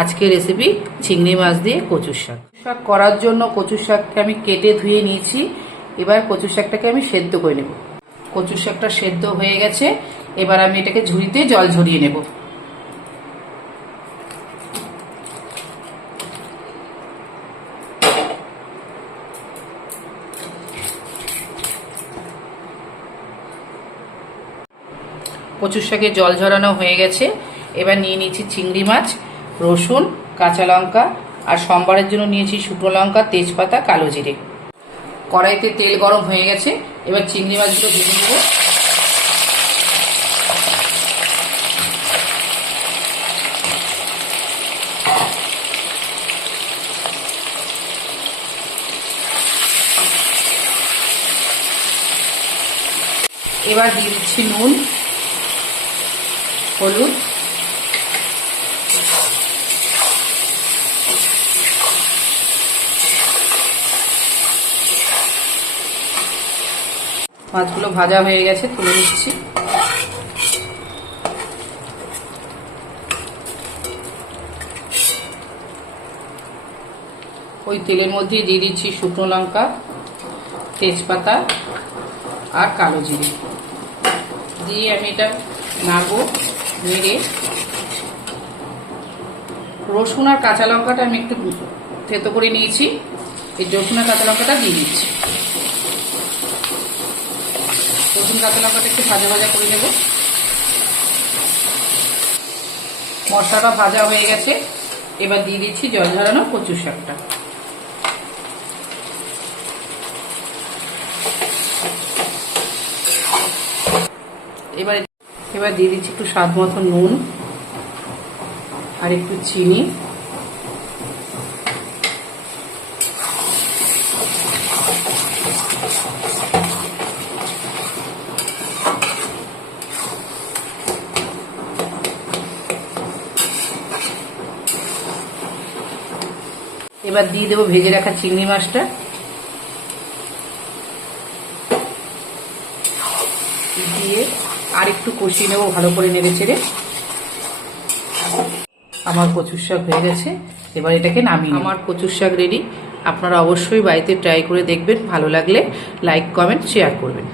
আজকে রেসিপি চিংড়ি মাছ দিয়ে কচুর শাক। শাক করার জন্য কচুর শাককে আমি কেটে ধুয়ে নিয়েছি। এবার কচুর শাকটাকে আমি সেদ্ধ করে নেব। কচুর শাকটা সেদ্ধ হয়ে গেছে। এবার আমি এটাকে ঝুড়িতে জল ঝরিয়ে নেব। কচুর শাকে জল ঝরানো হয়ে গেছে। এবার নিয়ে নিয়েছি চিংড়ি মাছ, রসুন, কাঁচা লঙ্কা আর সম্বারের জন্য নিয়েছি শুকনো লঙ্কা, তেজপাতা, কালো জিরে। কড়াইতে তেল গরম হয়ে গেছে। এবার চিংড়ি মাছগুলো ভেজে নেব। এবার দিয়ে দিচ্ছি নুন, হলুদ, মাছগুলো ভাজা হয়ে গেছে, তুলে নিচ্ছি। ওই তেলের মধ্যে দিয়ে দিচ্ছি শুকনো লঙ্কা, তেজপাতা আর কালো জিরে দিয়ে আমি এটা নাড়বো। নেড়ে রসুন আর কাঁচা লঙ্কাটা আমি একটু থেতো করে নিয়েছি। এই রসুন আর কাঁচা লঙ্কাটা দিয়ে দিচ্ছি। রসুন কাঁচা লঙ্কাটা একটু ভাজা ভাজা করে নেব। মশলাটা ভাজা হয়ে গেছে। এবার দিয়ে দিচ্ছি জল ঝরানো কচুর শাকটা। এবার দিয়ে দিচ্ছি একটু স্বাদ মতো নুন আর একটু চিনি। এবার দিয়ে দেবো ভেজে রাখা চিংড়ি মাছটা। দিয়ে আর একটু কষিয়ে নেবো ভালো করে, নেড়ে চেড়ে। আমার কচুর শাক হয়ে গেছে। এবার এটাকে নামিয়ে আমার কচুর শাক রেডি। আপনারা অবশ্যই বাড়িতে ট্রাই করে দেখবেন। ভালো লাগলে লাইক, কমেন্ট, শেয়ার করবেন।